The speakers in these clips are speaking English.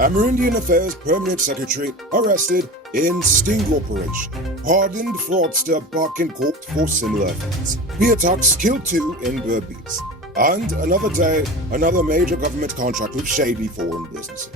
Amerindian Affairs Permanent Secretary arrested in sting operation. Pardoned fraudster back in court for similar offense. The attacks killed 2 in Berbice. And another day, another major government contract with shady foreign businesses.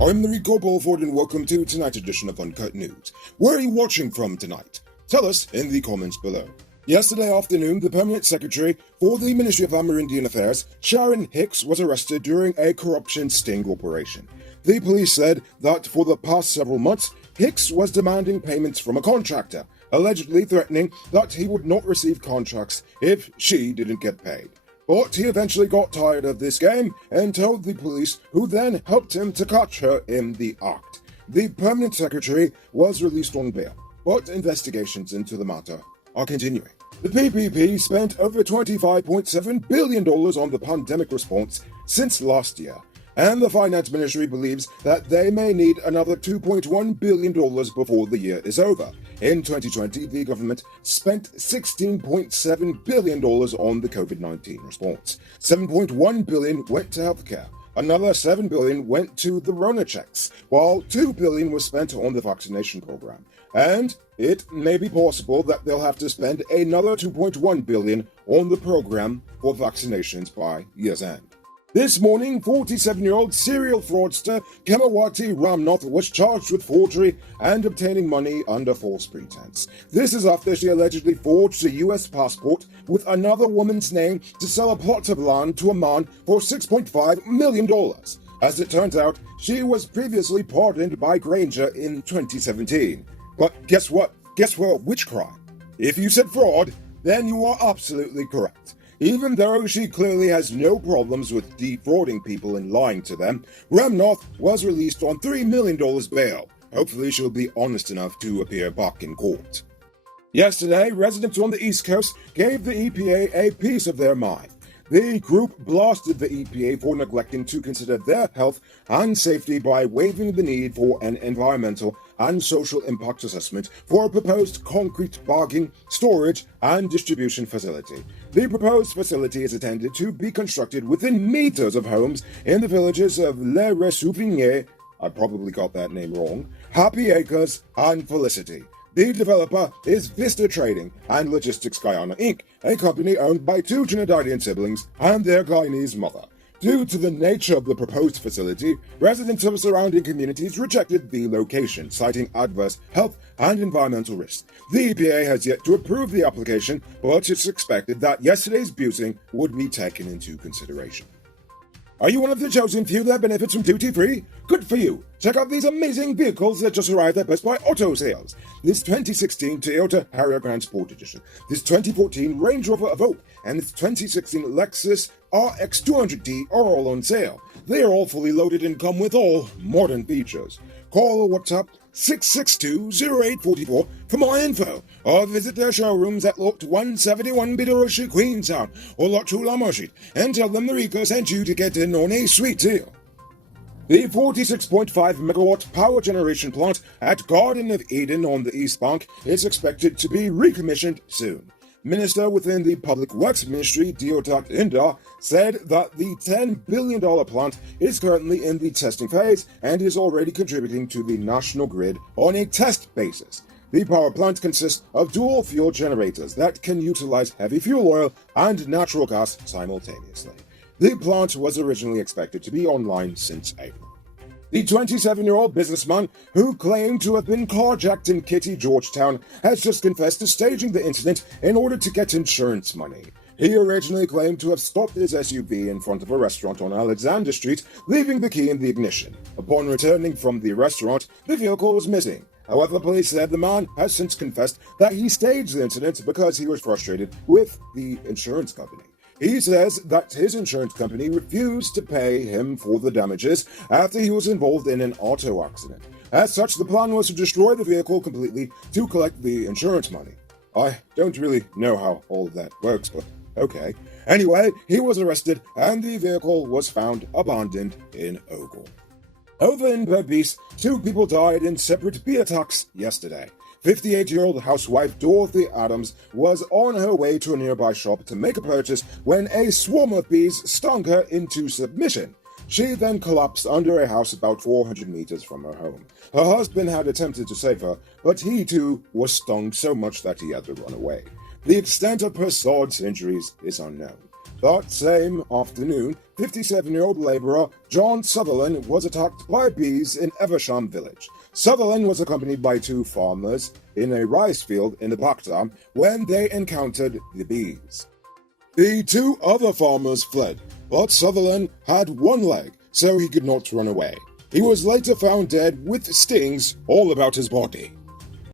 I'm Rico Bolford and welcome to tonight's edition of Uncut News. Where are you watching from tonight? Tell us in the comments below. Yesterday afternoon, the Permanent Secretary for the Ministry of Amerindian Affairs, Sharon Hicks, was arrested during a corruption sting operation. The police said that for the past several months, Hicks was demanding payments from a contractor, allegedly threatening that he would not receive contracts if she didn't get paid. But he eventually got tired of this game and told the police, who then helped him to catch her in the act. The Permanent Secretary was released on bail, but investigations into the matter are continuing. The PPP spent over $25.7 billion on the pandemic response since last year, and the Finance Ministry believes that they may need another $2.1 billion before the year is over. In 2020, the government spent $16.7 billion on the COVID-19 response. $7.1 billion went to healthcare. Another $7 billion went to the Rona checks, while $2 billion was spent on the vaccination program. And it may be possible that they'll have to spend another $2.1 billion on the program for vaccinations by year's end. This morning, 47-year-old serial fraudster Kemawati Ramnath was charged with forgery and obtaining money under false pretense. This is after she allegedly forged a U.S. passport with another woman's name to sell a plot of land to a man for $6.5 million. As it turns out, she was previously pardoned by Granger in 2017. But guess what? Guess what? Which crime? If you said fraud, then you are absolutely correct. Even though she clearly has no problems with defrauding people and lying to them, Ramnath was released on $3 million bail. Hopefully she'll be honest enough to appear back in court. Yesterday, residents on the East Coast gave the EPA a piece of their mind. The group blasted the EPA for neglecting to consider their health and safety by waiving the need for an environmental and social impact assessment for a proposed concrete bagging, storage, and distribution facility. The proposed facility is intended to be constructed within meters of homes in the villages of Le Ressouvigné, I probably got that name wrong, Happy Acres, and Felicity. The developer is Vista Trading and Logistics Guyana Inc., a company owned by 2 Trinidadian siblings and their Guyanese mother. Due to the nature of the proposed facility, residents of surrounding communities rejected the location, citing adverse health and environmental risks. The EPA has yet to approve the application, but it's expected that yesterday's busing would be taken into consideration. Are you one of the chosen few that benefits from duty-free? Good for you! Check out these amazing vehicles that just arrived at Best Buy Auto Sales. This 2016 Toyota Harrier Grand Sport Edition, this 2014 Range Rover Evoque, and this 2016 Lexus RX 200D are all on sale. They are all fully loaded and come with all modern features. Call or WhatsApp 662-0844 for more info, or visit their showrooms at Lot 171 Bidoroshi, Queenstown, or Lot 2 Lamo Street, and tell them the Rico sent you to get in on a sweet deal. The 46.5 megawatt power generation plant at Garden of Eden on the East Bank is expected to be recommissioned soon. Minister within the Public Works Ministry, Deodat Indar, said that the $10 billion plant is currently in the testing phase and is already contributing to the national grid on a test basis. The power plant consists of dual fuel generators that can utilize heavy fuel oil and natural gas simultaneously. The plant was originally expected to be online since April. The 27-year-old businessman who claimed to have been carjacked in Kitty, Georgetown, has just confessed to staging the incident in order to get insurance money. He originally claimed to have stopped his SUV in front of a restaurant on Alexander Street, leaving the key in the ignition. Upon returning from the restaurant, the vehicle was missing. However, police said the man has since confessed that he staged the incident because he was frustrated with the insurance company. He says that his insurance company refused to pay him for the damages after he was involved in an auto accident. As such, the plan was to destroy the vehicle completely to collect the insurance money. I don't really know how all of that works, but okay. Anyway, he was arrested and the vehicle was found abandoned in Ogle. Over in Berbice, 2 people died in separate bee attacks yesterday. 58-year-old housewife Dorothy Adams was on her way to a nearby shop to make a purchase when a swarm of bees stung her into submission. She then collapsed under a house about 400 meters from her home. Her husband had attempted to save her, but he too was stung so much that he had to run away. The extent of Persaud's injuries is unknown. That same afternoon, 57-year-old laborer John Sutherland was attacked by bees in Eversham village. Sutherland was accompanied by two farmers in a rice field in the Pakistan when they encountered the bees. The two other farmers fled, but Sutherland had one leg, so he could not run away. He was later found dead with stings all about his body.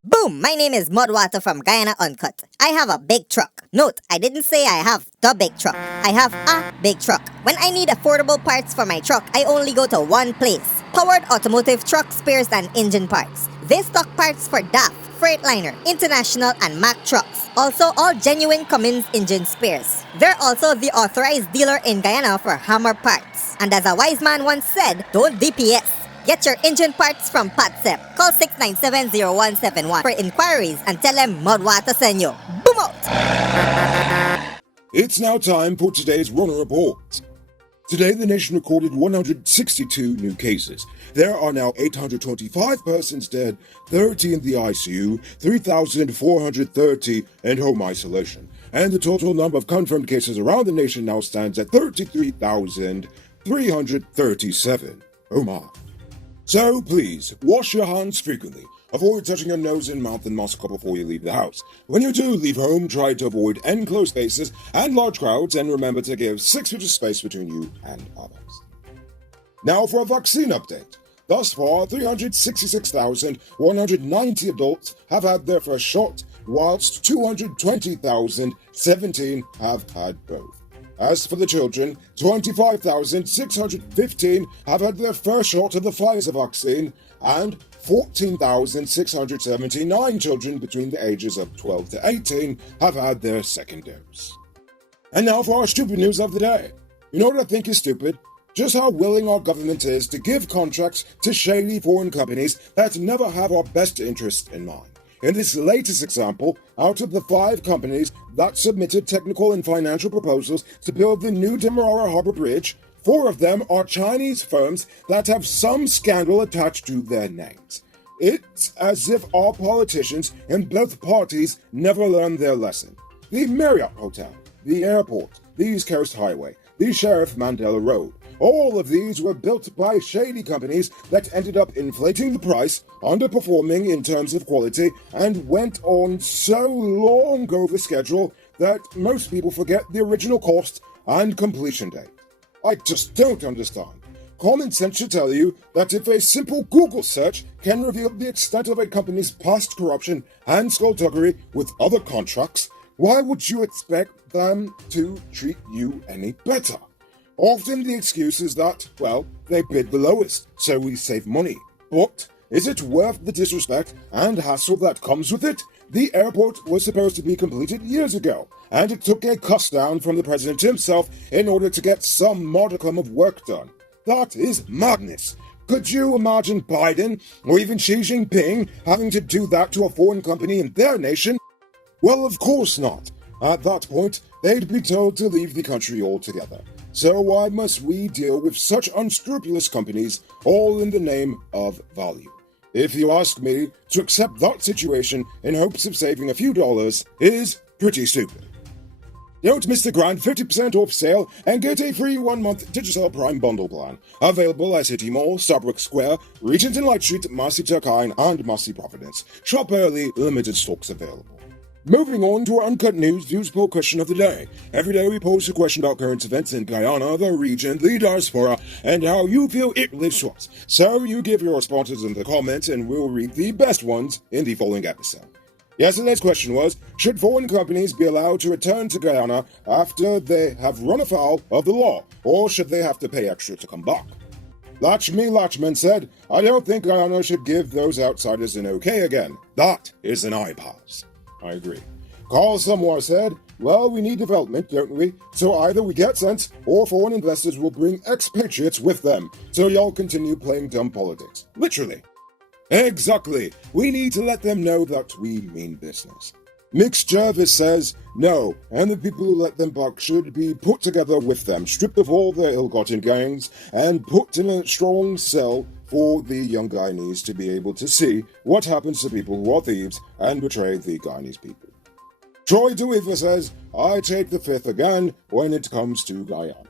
Boom! My name is Mudwater from Guyana Uncut. I have a big truck. Note, I didn't say I have the big truck. I have a big truck. When I need affordable parts for my truck, I only go to one place. Powered Automotive Truck Spares and Engine Parts. They stock parts for DAF, Freightliner, International, and Mack trucks. Also, all genuine Cummins engine spares. They're also the authorized dealer in Guyana for Hammer parts. And as a wise man once said, don't DPS. Get your engine parts from Patsep. Call 697-0171 for inquiries and tell them Mudwater send you. Boom out! It's now time for today's Runner Report. Today, the nation recorded 162 new cases. There are now 825 persons dead, 30 in the ICU, 3,430 in home isolation. And the total number of confirmed cases around the nation now stands at 33,337. Oh my. So please, wash your hands frequently. Avoid touching your nose and mouth and mask up before you leave the house. When you do leave home, try to avoid enclosed spaces and large crowds, and remember to give 6 feet of space between you and others. Now for a vaccine update. Thus far, 366,190 adults have had their first shot, whilst 220,017 have had both. As for the children, 25,615 have had their first shot of the Pfizer vaccine, and 14,679 children between the ages of 12 to 18 have had their second dose. And now for our stupid news of the day. You know what I think is stupid? Just how willing our government is to give contracts to shady foreign companies that never have our best interests in mind. In this latest example, out of the 5 companies that submitted technical and financial proposals to build the new Demerara Harbor Bridge, 4 of them are Chinese firms that have some scandal attached to their names. It's as if our politicians in both parties never learned their lesson. The Marriott Hotel, the airport, the East Coast Highway, the Sheriff Mandela Road, all of these were built by shady companies that ended up inflating the price, underperforming in terms of quality, and went on so long over schedule that most people forget the original cost and completion date. I just don't understand. Common sense should tell you that if a simple Google search can reveal the extent of a company's past corruption and skullduggery with other contracts, why would you expect them to treat you any better? Often the excuse is that, well, they bid the lowest, so we save money. But is it worth the disrespect and hassle that comes with it? The airport was supposed to be completed years ago, and it took a cuss down from the president himself in order to get some modicum of work done. That is madness. Could you imagine Biden or even Xi Jinping having to do that to a foreign company in their nation? Well, of course not. At that point, they'd be told to leave the country altogether. So why must we deal with such unscrupulous companies, all in the name of value? If you ask me, to accept that situation in hopes of saving a few dollars is pretty stupid. Don't miss the grand 50% off sale and get a free 1-month Digicel Prime bundle plan. Available at City Mall, Starbrook Square, Regent and Light Street, Massey Turkine, and Massey Providence. Shop early, limited stocks available. Moving on to our Uncut News views poll question of the day. Every day we post a question about current events in Guyana, the region, the diaspora, and how you feel it relates to us. So you give your responses in the comments and we'll read the best ones in the following episode. Yesterday's question was, should foreign companies be allowed to return to Guyana after they have run afoul of the law, or should they have to pay extra to come back? Lakshmi Lakshman said, I don't think Guyana should give those outsiders an okay again. That is an I-pass. I agree. Carl Samwar said, well, we need development, don't we? So either we get sense, or foreign investors will bring expatriates with them. So y'all continue playing dumb politics. Literally. Exactly. We need to let them know that we mean business. Mix Jervis says no, and the people who let them buck should be put together with them, stripped of all their ill-gotten gains, and put in a strong cell for the young Guyanese to be able to see what happens to people who are thieves and betray the Guyanese people. Troy DeWeaver says, I take the fifth again when it comes to Guyana.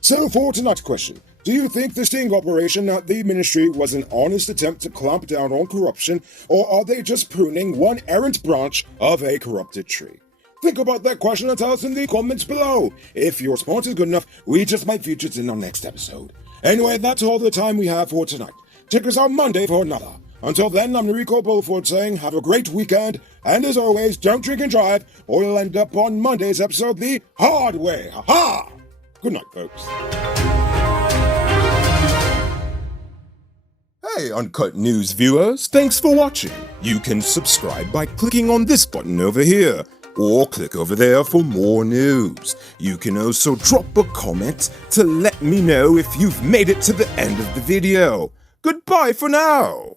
So for tonight's question, do you think the sting operation at the ministry was an honest attempt to clamp down on corruption, or are they just pruning one errant branch of a corrupted tree? Think about that question and tell us in the comments below. If your response is good enough, we just might feature it in our next episode. Anyway, that's all the time we have for tonight. Check us out Monday for another. Until then, I'm Rico Bulford saying have a great weekend, and as always, don't drink and drive, or you'll end up on Monday's episode the hard way. Ha-ha! Good night, folks. Hey, Uncut News viewers, thanks for watching. You can subscribe by clicking on this button over here, or click over there for more news. You can also drop a comment to let me know if you've made it to the end of the video. Goodbye for now.